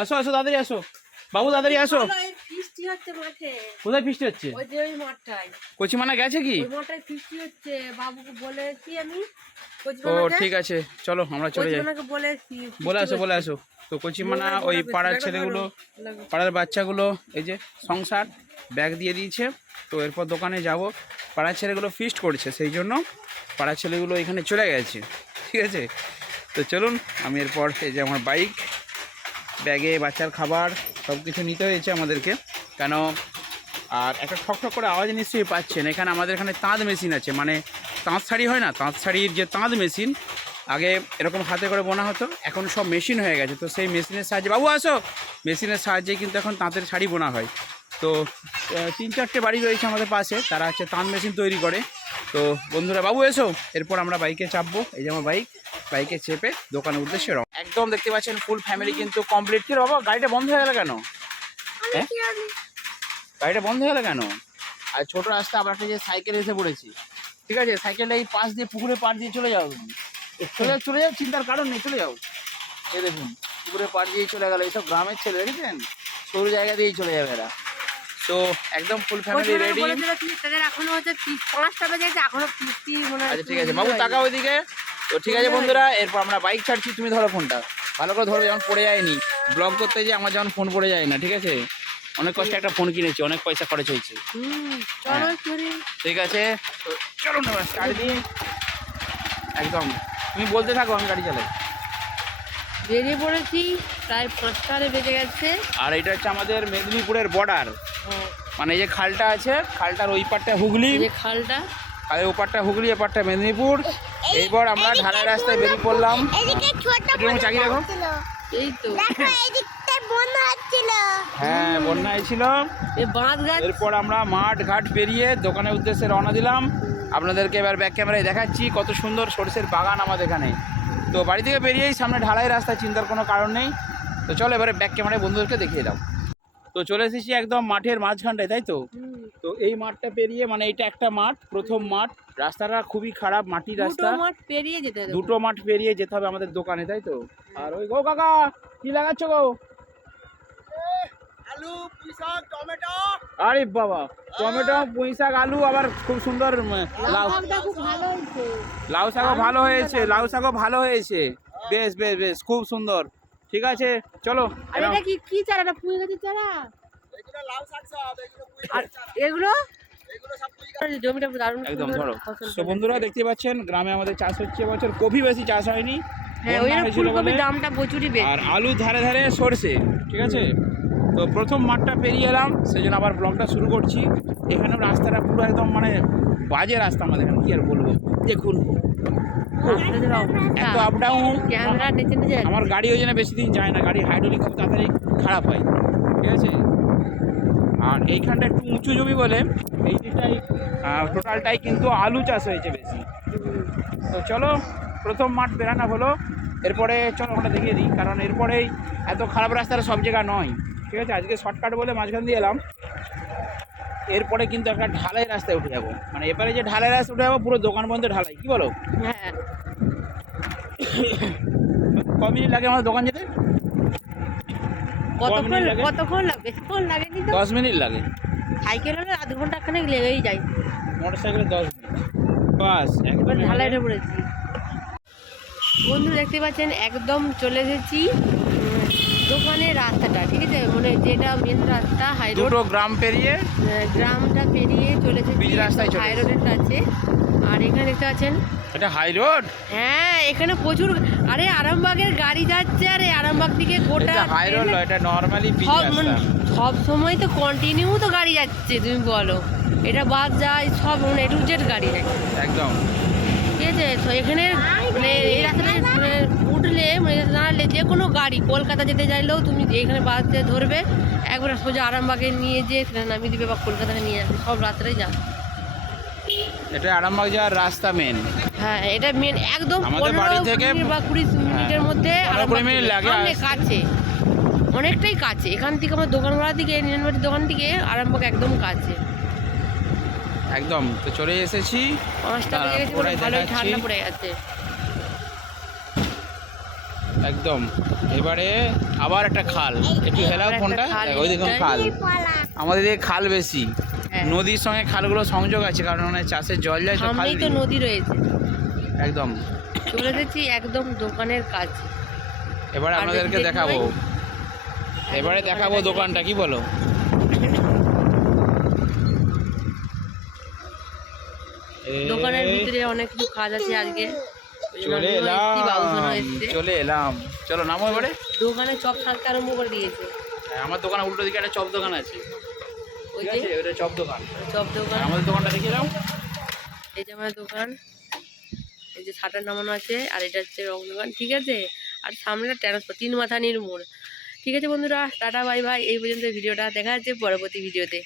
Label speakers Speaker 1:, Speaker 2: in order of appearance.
Speaker 1: আসো আসো তাড়াতাড়ি আসো। বাবু তাড়াতাড়ি আসো।
Speaker 2: ফিস্টি হচ্ছে মাঠে।
Speaker 1: কোথায় ফিস্টি হচ্ছে?
Speaker 2: ওই যে ওই মাঠটায়।
Speaker 1: কচিমানা গেছে কি?
Speaker 2: ওই মাঠটায় ফিস্টি হচ্ছে। বাবুকে বলেছি আমি
Speaker 1: ও ঠিক আছে। চলো আমরা চলে যাই।
Speaker 2: বলেছি।
Speaker 1: বলে আসো বলে আসো। তো কচিমানা ওই পাড়ার ছেলেগুলো পাড়ার বাচ্চাগুলো এই যে সংসার ব্যাগ দিয়ে দিয়েছে। তো এরপর দোকানে যাব। পাড়ার ছেলেগুলো ফিস্ট করছে সেই জন্য পাড়ার ছেলেগুলো এখানে চলে গেছে। ঠিক আছে? তো চলুন আমি এরপর এই যে আমার বাইক ব্যাগে বাচ্চার খাবার সব কিছু নিতে হয়েছে আমাদেরকে। কেন? আর একটা ঠক ঠক করে আওয়াজ নিশ্চয়ই পাচ্ছেন। এখানে আমাদের এখানে তাঁত মেশিন আছে। মানে তাঁত শাড়ি হয় না? তাঁত শাড়ির যে তাঁত মেশিন, আগে এরকম হাতে করে বোনা হতো, এখন সব মেশিন হয়ে গেছে। তো সেই মেশিনের সাহায্যে বাবু, আসো! মেশিনের সাহায্যে কিন্তু এখন তাঁতের শাড়ি বোনা হয়। তো তিন চারটে বাড়ি রয়েছে আমাদের পাশে। তারা হচ্ছে তাঁত মেশিন তৈরি করে। তো, বন্ধুরা, বাবু, এসো! এরপর আমরা বাইকে চাপবো। এই যে আমার বাইক, বাইকে চেপে দোকানের উদ্দেশ্যে একদম দেখতে পাচ্ছেন ফুল ফ্যামিলি কিন্তু কমপ্লিট কি বাবা গাড়িটা বন্ধ হয়ে গেল কেন? হ্যাঁ? গাড়িটা বন্ধ হয়ে গেল কেন? আর ছোট রাস্তা আবার একটা যে সাইকেল এসে পড়েছি। ঠিক আছে? সাইকেলটা এই পাশ দিয়ে পুকুরে পাড় দিয়ে চলে যাও চলে যাও চলে যাও চিন্তার কারণ নেই চলে যাও। এই দেখুন পুকুরে পাড় দিয়ে চলে গেল। এইসব গ্রামের ছেলে দেখেছেন? সরু জায়গা দিয়েই চলে যাবে এরা। তো একদম ফুল ফ্যামিলি রেডি
Speaker 2: তাদের এখনও হচ্ছে পাঁচটা বেজে এখনও মনে হয়
Speaker 1: আচ্ছা ঠিক আছে। বাবু। তাকাও ওইদিকে। তো ঠিক আছে বন্ধুরা এরপর আমরা বাইক ছাড়ছি তুমি ধরো ফোনটা ভালো করে ধরো যেমন পড়ে যায়নি। ব্লগ করতে যে আমার যেমন ফোন পড়ে যায় না ঠিক আছে? অনেক কষ্টে একটা ফোন কিনেছি অনেক পয়সা খরচ হয়েছে।
Speaker 2: হুম, চলো
Speaker 1: হ্যাঁ। ঠিক আছে? চলো না স্টার্ট দিই একদম। তুমি বলতে থাকো আমি গাড়ি চালাই।
Speaker 2: বেরিয়ে পড়েছি প্রায় পাঁচটারে বেজে গেছে।
Speaker 1: আর এটা হচ্ছে আমাদের মেদিনীপুরের বর্ডার মানে এই যে খালটা আছে খালটার ওই পারটা হুগলি।
Speaker 2: যে খালটা।
Speaker 1: আর ওই পারটা হুগলি এ পারটা মেদিনীপুর। এইবার আমরা ঢালাই রাস্তায় বেরিয়ে পড়লাম।
Speaker 3: এদিকে ছোট
Speaker 1: একটু চাকি
Speaker 3: ছিল
Speaker 2: এই তো।
Speaker 3: দেখো
Speaker 1: হ্যাঁ বন্যা হয়েছিল।
Speaker 2: এই বাঁধ গাছ।
Speaker 1: এরপর আমরা মাঠ ঘাট পেরিয়ে দোকানের উদ্দেশ্যে রওনা দিলাম। আপনাদেরকে এবার ব্যাক ক্যামেরায় দেখাচ্ছি কত সুন্দর সরষের বাগান আমাদের এখানে। তো বাড়ি থেকে বেরিয়েই সামনে ঢালাই রাস্তা চিন্তার কোনো কারণ নেই। তো চলো এবারে ব্যাক ক্যামেরায় বন্ধুদেরকে দেখিয়ে দাও। তো চলে এসেছি একদম মাঠের মাঝখানটায় তাই তো? তো এই মাঠটা পেরিয়ে মানে এটা একটা মাঠ প্রথম মাঠ। রাস্তাটা খুবই খারাপ মাটির রাস্তা।
Speaker 2: মাঠ পেরিয়ে যেতে হবে।
Speaker 1: দুটো মাঠ পেরিয়ে যেতে হবে আমাদের দোকানে তাই তো? আর ওই গো কাকা কি লাগাচ্ছ গো?
Speaker 4: আলু পুঁই শাক টমেটো।
Speaker 1: আরে বাবা টমেটো পুঁই শাক আলু আবার খুব সুন্দর লাউ। লাউ শাকও ভালো হয়েছে লাউ শাকও ভালো হয়েছে। বেশ বেশ বেশ খুব সুন্দর। ঠিক আছে চলো
Speaker 2: আর এটা কি কি চারাটা পুঁই গাছের চারা? আর এগুলো? জমিটা দারুণ
Speaker 1: একদম ধরো। তো বন্ধুরা দেখতে পাচ্ছেন গ্রামে আমাদের চাষ হচ্ছে এবছর কপি বেশি চাষ হয়নি
Speaker 2: হ্যাঁ। দামটা প্রচুরই
Speaker 1: আর আলু ধারে ধারে সরষে ঠিক আছে? তো প্রথম মাঠটা পেরিয়ে এলাম সেই জন্য আবার ব্লগটা শুরু করছি। এখানেও রাস্তাটা পুরো একদম মানে বাজে রাস্তা আমাদের এখানে কি আর বলব? দেখুন।
Speaker 2: আপনাদের
Speaker 1: এত আপ ডাউন
Speaker 2: ক্যামেরা নিচে নিচে
Speaker 1: আমার গাড়ি ওই জন্য বেশি দিন যায় না গাড়ি হাইড্রোলিক খুব তাড়াতাড়ি খারাপ হয় ঠিক আছে? আর এইখানটা একটু উঁচু জমি বলে এইটাই টোটালটাই কিন্তু আলু চাষ হয়েছে বেশি। তো চলো প্রথম মাঠ বেরানো হলো। এরপরে চলো ওটা দেখিয়ে দিই কারণ এরপরেই এত খারাপ রাস্তাটা সব জায়গা নয়। ঠিক আছে আজকে শর্টকাট বলে মাঝখান দিয়ে এলাম। এরপরে কিন্তু একটা ঢালাই রাস্তায় উঠে যাব। মানে এবারে যে ঢালাই রাস্তায় উঠে যাব পুরো দোকান বন্ধ ঢালাই কি বলো?
Speaker 2: হ্যাঁ।
Speaker 1: ক মিনিট লাগে আমার দোকান
Speaker 2: কতক্ষণ? কতক্ষণ লাগে? বেশিক্ষণ লাগেনি তো
Speaker 1: দশ মিনিট লাগে।
Speaker 2: সাইকেল হলে আধ ঘণ্টা খানেক লেগেই যায়।
Speaker 1: মোটর সাইকেলে দশ মিনিট। বাস একদম
Speaker 2: এবার ঢালাই উঠে পড়েছি। বন্ধু দেখতে পাচ্ছেন একদম চলে এসেছি উম, দোকানের রাস্তাটা ঠিক আছে? মানে যেটা মেন রাস্তা হাই রোড
Speaker 1: গ্রাম পেরিয়ে
Speaker 2: গ্রামটা পেরিয়ে চলে এসেছি হাই রোডের কাছে। আর এখানে দেখতে পাচ্ছেন?
Speaker 1: এটা হাই রোড
Speaker 2: হ্যাঁ এখানে প্রচুর আরে আরামবাগের গাড়ি যাচ্ছে আরে আরামবাগ থেকে গোটা
Speaker 1: এটা হাই রোড নয় এটা নর্মালি
Speaker 2: সব মানে সব সময় তো কন্টিনিউ তো গাড়ি যাচ্ছে তুমি বলো। এটা বাস যায় সব মানে টু জেড গাড়ি যায়।
Speaker 1: একদম।
Speaker 2: ঠিক আছে এখানে মানে এই রাস্তাটা মানে উঠলে মানে দাঁড়ালে যে কোনো গাড়ি কলকাতা যেতে চাইলেও তুমি এখানে বাসে ধরবে একবার সোজা আরামবাগে নিয়ে যেয়ে সেখানে নামিয়ে দিবে বা কলকাতায় নিয়ে আসবে সব রাস্তাটাই যাবে
Speaker 1: এটা আরামবাগ যাওয়ার রাস্তা মেন
Speaker 2: হ্যাঁ এটা মেন একদম
Speaker 1: আমাদের বাড়ি থেকে-
Speaker 2: বা কুড়ি মিনিটের মধ্যে
Speaker 1: কুড়ি মিনিট লাগে
Speaker 2: কাছে অনেকটাই কাছে। এখান থেকে আমার দোকান ভাড়া থেকে নিয়নবাটির দোকান থেকে আরামবাগ একদম কাছে।
Speaker 1: একদম তো চলে এসেছি।
Speaker 2: পাঁচটা বেজে ভালোই ঠান্ডা পড়ে গেছে।
Speaker 1: একদম এবারে আবার একটা খাল। একটু হেলাও ফোনটা। ওই দেখুন খাল। আমাদের খাল বেশি।
Speaker 2: হ্যাঁ।
Speaker 1: নদীর সঙ্গে খালগুলো সংযোগ আছে কারণ মানে চাষের জল যায় তো খাল
Speaker 2: সামনেই তো নদী রয়েছে।
Speaker 1: একদম।
Speaker 2: চলে এসেছি একদম দোকানের কাজ
Speaker 1: এবারে
Speaker 2: আর
Speaker 1: আপনাদেরকে দেখাবো।
Speaker 2: দেখি
Speaker 1: এবারে দেখাবো দোকানটা কি বলো?
Speaker 2: দোকানের ভিতরে অনেক কিছু কাজ আছে আজকে। ওই জন্য
Speaker 1: চলে
Speaker 2: আমিও এসেছি, বাবুসোনাও
Speaker 1: এলাম চলে এলাম। চলো নামো এবারে।
Speaker 2: দোকানে চপ সাজতে আরম্ভ করে দিয়েছে।
Speaker 1: হ্যাঁ, আমার দোকানে উল্টো দিকে একটা চপ দোকান আছে।
Speaker 2: ওই যে
Speaker 1: ওটা চপ দোকান।
Speaker 2: চপ দোকান।
Speaker 1: আর আমাদের দোকানটা দেখিয়ে দাও
Speaker 2: এই যে আমার দোকান। এই যে নামানো আছে আর এটা হচ্ছে রং দোকান ঠিক আছে? আর ট্রান্সফার তিন মাথা নির্মূল। ঠিক আছে বন্ধুরা টাটা বাই ভাই এই পর্যন্ত ভিডিওটা দেখা যাচ্ছে পরবর্তী ভিডিওতে।